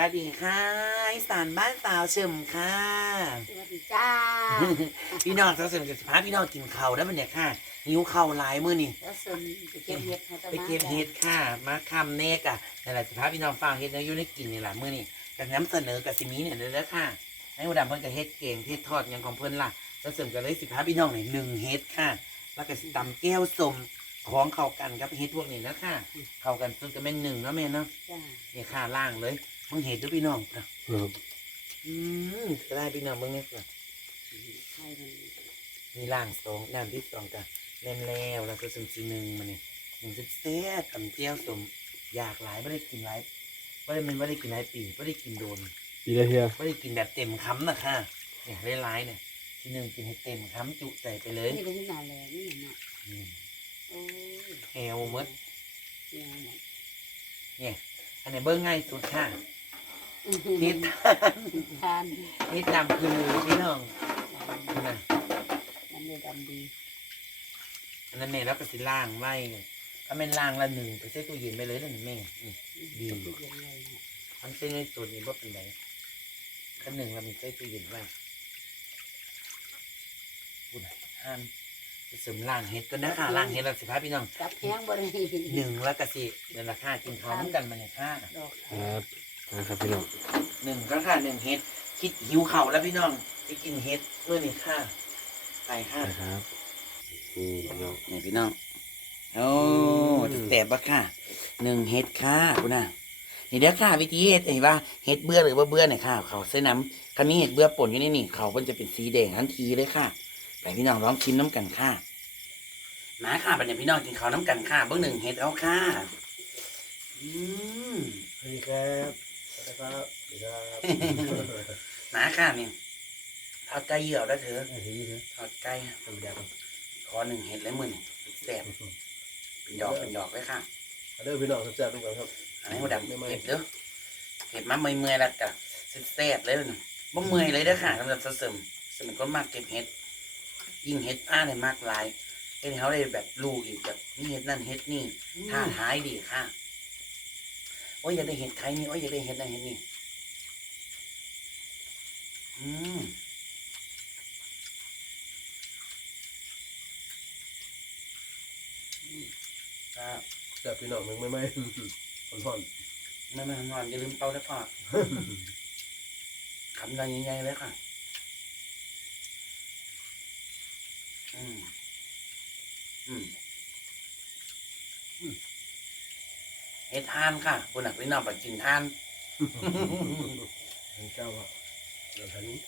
วัสดีค่ะอีสานบ้านสาวเฉิมค่ะ สวัสดีจ้าพี่น้องสาวเฉิมจะพาพี่น้องกินข้าวได้ปะเนี่ยค่ะหิวข้าวหลายมื้อนี่แล้วส่วนไปเก็บเห็ดให้ตาไปเก็บเห็ดค่ะ มาคำเนกอะนั่นแหละสิพาพี่น้องฟังเห็ดในยุ่ในกินนี่แหละมื้อนี่จากน้ำเสนอกับสิมีเนี่ยเด้อค่ะในหัวดำเพิ่นก็เฮ็ดเก่งเฮ็ดทอดอย่างของเพิ่นล่ะสาวเฉิมก็เลยสิพาพี่น้องเนี่ยหนึ่งเฮ็ดค่ะ แล้วก็สิตำแก้วส้ม ของเข้ากันกับเฮ็ดพวกนี้นะค่ะเข้ากันสุดก็แม่นหนึ่งเนาะแม่เนาะจ้าเนี่ยค่ะล่างเลยมึงเห็นด้วยพี่น้องอะครับอืมก็ได้พี่น้องมึงเนี่ยค่ะใช่มันมีล่างสองน้ำที่สองกันแน่นแล้วแล้วก็ซึมซีหนึ่งมาเนี่ยหนึ่งสิบแซ่บตำเจียวสมอยากหลายไม่ได้กินหลายไม่ได้มันไม่ได้กินหลายปีไม่ได้กินโดนปีละเทียไม่ได้กินแบบเต็มคำนะค่ะเนี่ยหลายๆเนี่ยทีหนึ่งกินให้เต็มคำจุใจไปเลยนี่เป็นที่นาแรงนี่เนาะ อืมโอ้ยแฮวหมดเนี่ยหมดเนี่ยอันไหนเบิ้งง่ายสุดค่ะนินิดทานนิดดำคือพี่น้องนะมันเลยดำดีอันนั้นแม่แล้วก็สิล่างไว้เนี่ยถ้าเป็นล่างละหนึ่งไปใส่ตู้เย็นไปเลยนั่นแม่นี่ดีดียังไงเนี่ยมันเป็นในส่วนนี้ว่าเป็นไรขั้นหนึ่งเรามีใส่ตู้เย็นไว้พูดหน่อยห้ามจะเสริมล่างเห็ดก็นะค่ะล่างเห็ดเราสิพาพี่น้องกับแห้งบริหนึ่งแล้วก็สิเดือนละค่ากินข้าวน้ำกันมาเนี่ยค่ะดอกครับนะครับพี่น้องหนึ่งก็ค่ะหนึ่งเห็ดคิดหิวเข่าวแล้วพี่น้องจะกินเห็ดเมื่อนี่ค่ะไปค่ะนะครับนี่พี่น้องนี่พี่น้องโอ้แต่บะค่ะหนึ่งเฮ็ดค่ะคุณน่ะนี่เดี๋ยวค่ะวิธีเฮ็ดเห็นว่าเฮ็ดเบื่อหรือว่าเบื่อเนี่ยค่ะ เขาใส่น้ำคันนี้เฮ็ดเบื่อป่นอยู่ในนี่เขามันจะเป็นสีแดงทันทีเลยค่ะ ไปพี่น้องลองชิมน้ำกันค่ะมาค่ะบัดนี้พี่น้องกินข้าวน้ำกันค่ะเบื้องหนึ่งเฮ็ดเอาค่ะอืมสวัสดีครับสวัสดีครับสวัสดีครับมาค่ะนี่ทอดไก่เหี่ยวแล้วเถอะสวัสดีครับทอดไก่สวัสดีครับขอหนึ่งเฮ็ดเลยมือนี่แซ่บเป็นดอกเป็นดอกเลยค่ะเด้อพี่น้องแซ่บๆทุกคนครับอันนี้หัวดำเห็ดเด้อเห็ดมาเมื่อยๆแล้วก็แซ่บๆเลยนะบ่เมื่อยเลยเด้อค่ะสำหรับเสริมสมัยคนมากเก็บเห็ด ยิ่งเห็ดอ้าเนี่ยมากหลายเห็นเขาได้แบบรู้อีกแบบนี่เห็ดนั่นเห็ดนี่ท่าท้ายดีค่ะโอ้ยอยากได้เห็ดไข่นี่โอ้ยอยากได้เห็ดนั่นเห็ดนี่อืมครับแซ่บพี่น้องมึงไม่ไม่คนห่อนนั่นมันนอนอย่าลืมเป่าได้พอคำดังใหญ่ๆเลยค่ะ อืม อืมอืม เฮ็ดทานค่ะคุณนักพี่น้องไปกินทานทางเจ้าอะเดี๋ยวทางนี้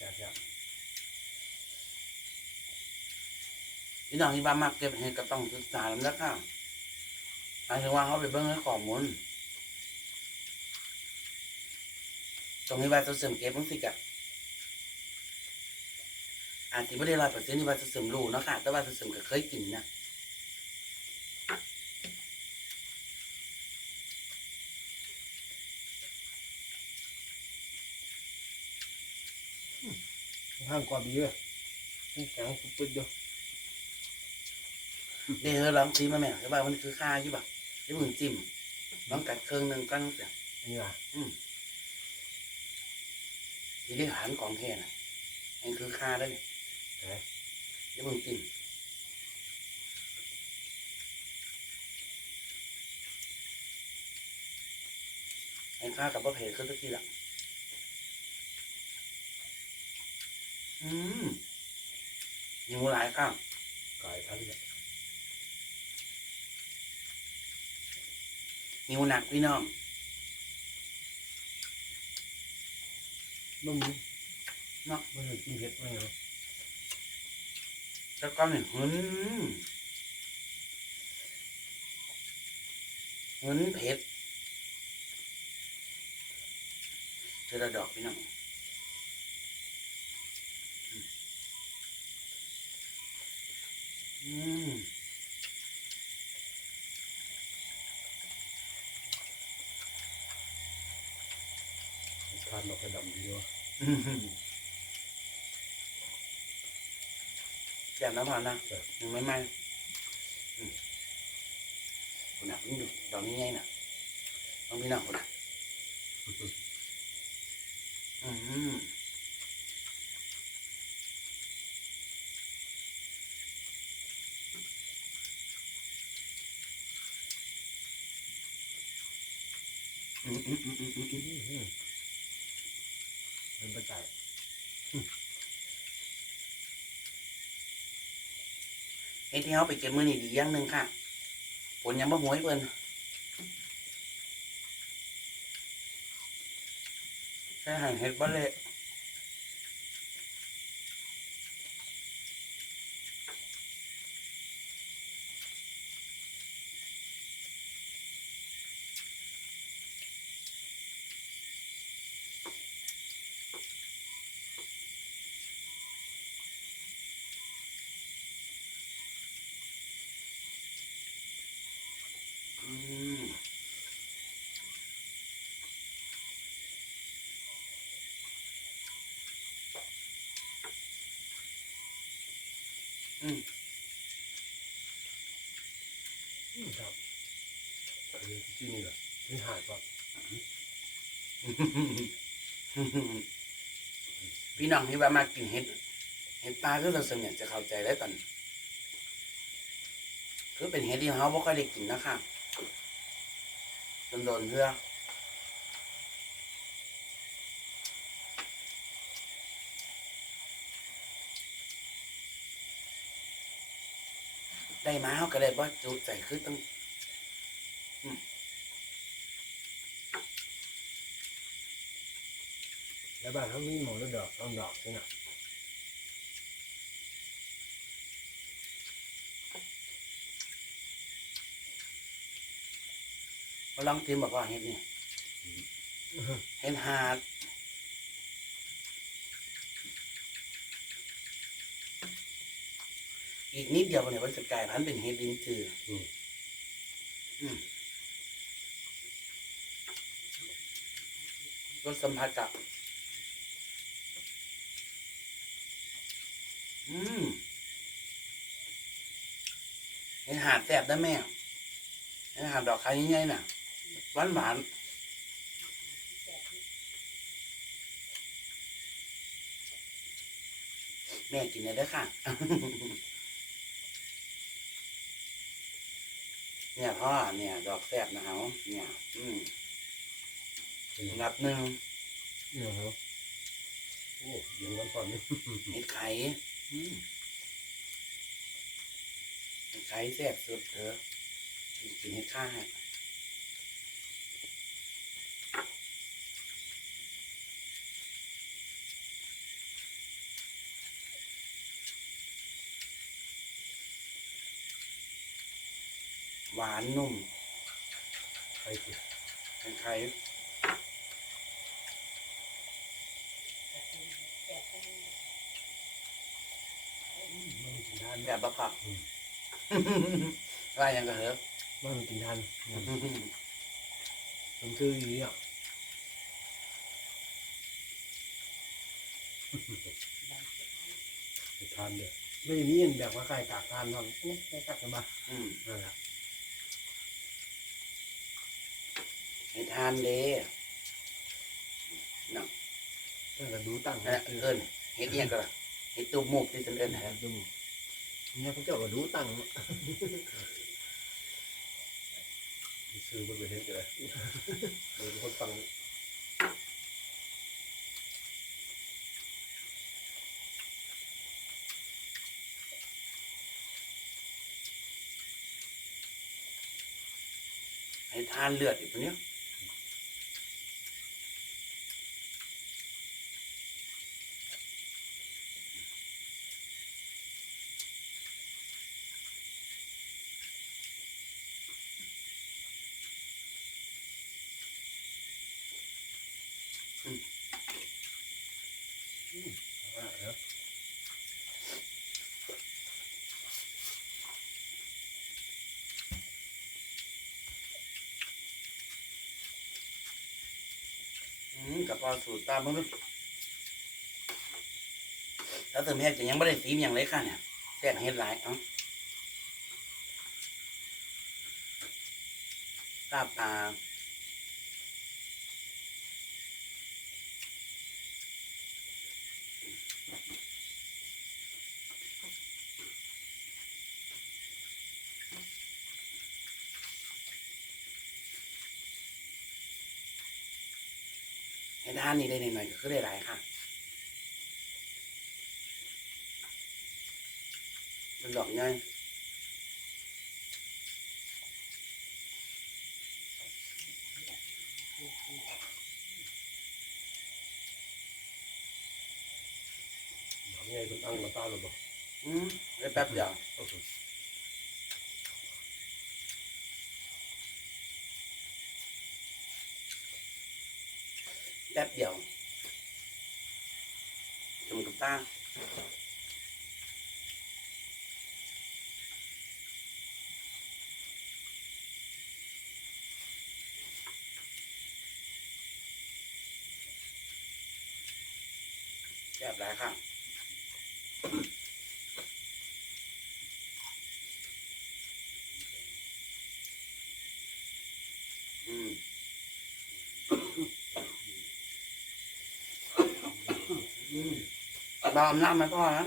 จัดจัดพี่น้องที่บ้านมากเก็บเห็ดก็ต้องศึกษาแล้วนะค่ะหมายถึงว่าเขาไปเบิ่งให้ข้อมูลตรงนี้ว่าจะเสริมเก็บมันสิกะ อาจจะไม่ได้ร้อยเปอร์เซ็นต์ที่ว่าจะเสริมรู้เนาะค่ะ แต่ว่าจะเสริมก็เคยกินนะทางความดีเลยที่แข็งปุ๊บๆอยู่เดี๋ยวลองชิมมาแม่ว่ามันคือข้าอยู่ป่ะที่มึงจิ้มลองกัดเครื่องหนึ่งกันเสียนี่ล่ะที่ได้หารของแท้น่ะนี่คือข้าได้เลย ที่มึงจิ้มไอ้ข้ากับพ่อเพจขึ้นสักทีละอืมหิวหลายข้างกายทันเลยหิวหนักพี่น้องนุ่มเนาะไม่เคยกินเผ็ดไม่เหรอ แล้วก็เนี่ยหืนหืนเผ็ดเจอระดอกพี่น้องอืมทานดอกกระดำดีวะ อืมแจ่มน้ำมันนะหนึ่งไม่ไหมอืมกินดูดอกนี้ไงน่ะลองพี่น้องคนน่ะอืมอืมอืมอืมอืมอืมอืมเป็นประจัยเฮ็ ดที่เขาไปเก็บมือนี่ดีอย่างหนึ่งค่ะ ผลยังบ่หวยเพิ่นแค่หันเห็ดบ่เละ อืมอืม ครับอันนี้ที่นี่แหละไม่หายป่ะ พี่น้องที่ว่ามากินเห็ด เห็ดปลาคือเราสมัยจะเข้าใจแล้วตอนคือเป็นเห็ดที่เขาไม่ค่อยได้กินนะคะโดนๆเพื่อได้มาเขาก็ได้ว่จุใจคือต้อง แล้วบ้านเขามีหมอแล้วดอกต้องดอกใช่ไหมเขาลองทิมบอกว่าเห็ดเนี่ยเห็ดหาดอีกนิดเดียวเนี่ยมันจะกลายพันธุ์เป็นเห็ดลิ้นจือออืมรสสัมผัสกับ อืมเห็ดหาดแซ่บได้ไหมเห็ดหาดดอกคายใหญ่ๆน่ะหวานหวานๆแม่กินได้เด้อค่ะ เนี่ยพ่อเนี่ย ดอกแซ่บนะเฮาเนี่ย อืมนับหนึ่งเนี่ยครับโอ้ยังวันก่อนนี่เห็ดไข่ อืมเห็ดไข่แซ่บสุดเถอะกินเห็ดข้าให้หวานนุ่มใครสิเห็ดไข่ มันกินทานแบบบะผักว่ายังก็เหอะมันกินทานผมซื้ออยู่เนี่ยทานเดียวไม่มีอันแบบว่าใครกากทานนอนเนี่ยใครกักกันมาอืมนั่นแหละให้ทานเด้เนาะนั่นก็ดูตั้งนั่นแหละเอิ้นเฮ็ดเอียงก็ล่ะ เฮ็ดตูบหมูกที่ฉันเอิ้นนะดูเนี่ยพระเจ้าก็ดูตั้งซื้อมันไปเห็นเลยเดี๋ยวคนฟังให้ทานเลือดอยู่ปะเนี่ย กับพอสูตรตามมึงแล้วเติมเห็ดจะยังไม่ได้ซีมอย่างไรค่ะเนี่ยแซ่งเฮ็ดหลายเอ้าลาบปลา ให้ด้านนี้ได้หน่อยๆก็คือได้หลายค่ะมันดอกง่ายไงเป็นอังมาตาหรือเปล่าอืมได้แป๊บเดียว โอเค แป๊บเดียวจมกับตาแซ่บหลายค่ะอื บามน้ำไหมพ่อนะ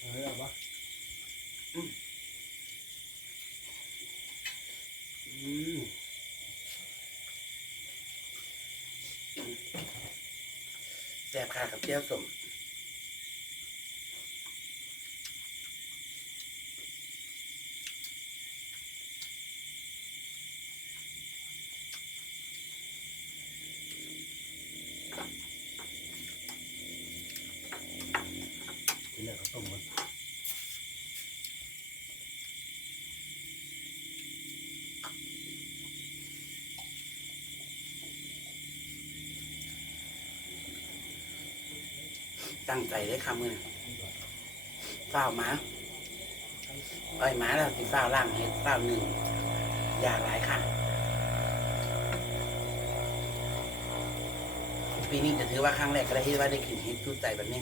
อะไรอะบ้าอืมแซ่บค่ะกับเจียวสม ตั้งใจได้คำมือเฝ้ามาเอ้ยมาแล้วสิเฝ้าล่างเห็ดเฝ้าหนึ่งอยากหลายค่ะ ปีนี้จะถือว่าครั้งแรกก็ได้ที่ว่าได้กินเห็ดตู้ใจแบบนี้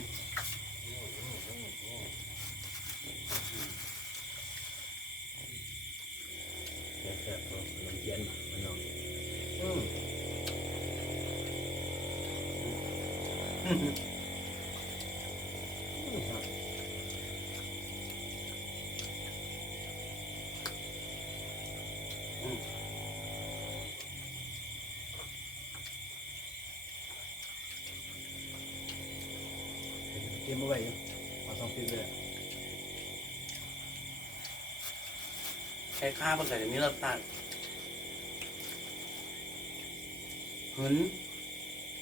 แซ่บแซ่บตัวมันเย็นมันนอนอืมครับ เตรีย มเอาไว้อยู่เอาสองปีเลยใช้ข้าวเพื่อจะมีรสชาติหืน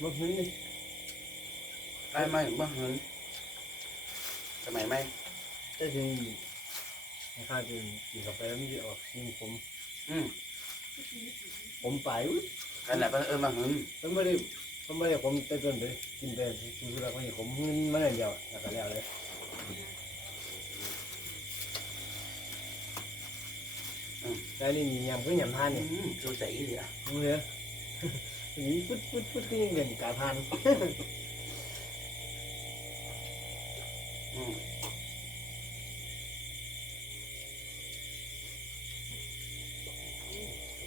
รถนี้ใช่ไหมบ่หืนสมัยไหมแต่จริงค่าจริงกินกาแฟไม่ได้ออกกินผมอืมผมไปอุ้ยขนาดเพิ่นเออมาหืนมันไม่ได้ มันไม่ได้ผมเต้นเลยกินไปกินเวลาคนนี้ผมเงินไม่ได้เดียวแล้วก็แล้วเลยได้นี่มียำก็ยำทานอืเนี่ยมดูใส่อีเหลือมึงเหรอนี่ปุ๊ดปุ๊ดปุ๊ดก็ยังเด่นกาทานอืม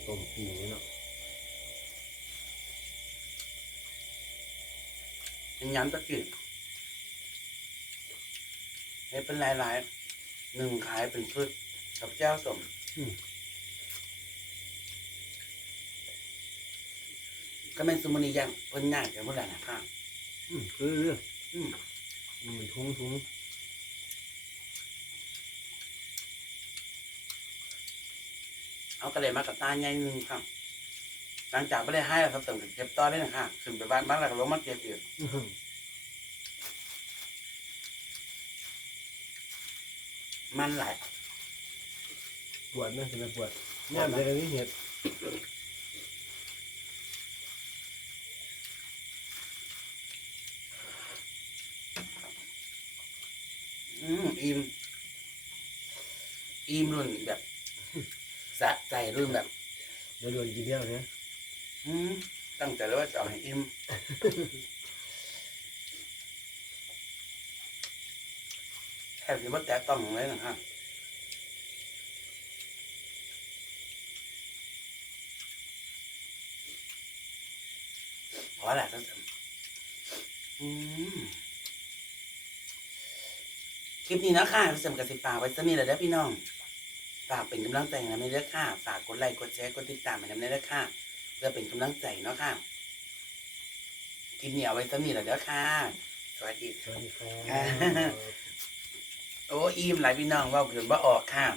ต้มปีนี่เนาะ เป็น ยำตะกี้ให้เป็นหลายๆหนึ่งขายเป็นพืชกับเจ้าสมก็เป็นสมุนียังเพิ่นง่ายกันเมื่อไหร่นะครับอืมคือเรื่องอืมมีทุงทุงเอากระเลยมากับตาใหญ่หนึ่งครับหลังจากไม่ได้ให้แล้วครับเติมเก็บต่อได้นะครับขึ้นไปบ้านบ้านแล้วก็ลงมาเก็บอีก มันหลายปวดนะจะเป็นปวดย่ำจะได้นี่เห็ดอืมอิ่มอิ่มรุ่นแบบสะใจรุ่นแบบ เดี๋ยวโดนกินเที่ยวเนี่ยอืมตั้งใจแล้วว่าจะเอาให้อิ่มแท บจะม่แตะต้องเลยนะฮะพอละท่านอืมคลิปนี้นะค่ะพี่สมกับสิฝากไว้สักนิดแหละเด้อพี่น้อง ฝากเป็นกำลังใจให้นำในเด้อค่ะ ฝากกดไลค์กดแชร์กดติดตามให้นำในเด้อค่ะเพื่อเป็นกำลังใจเนาะค่ะคลิปนี้เอาไว้สักนิดแหละเด้อค่ะ สวัสดีสวัสดีครับ โอ้อิ่มหลายพี่น้องว่าเกินว่าออกข้าม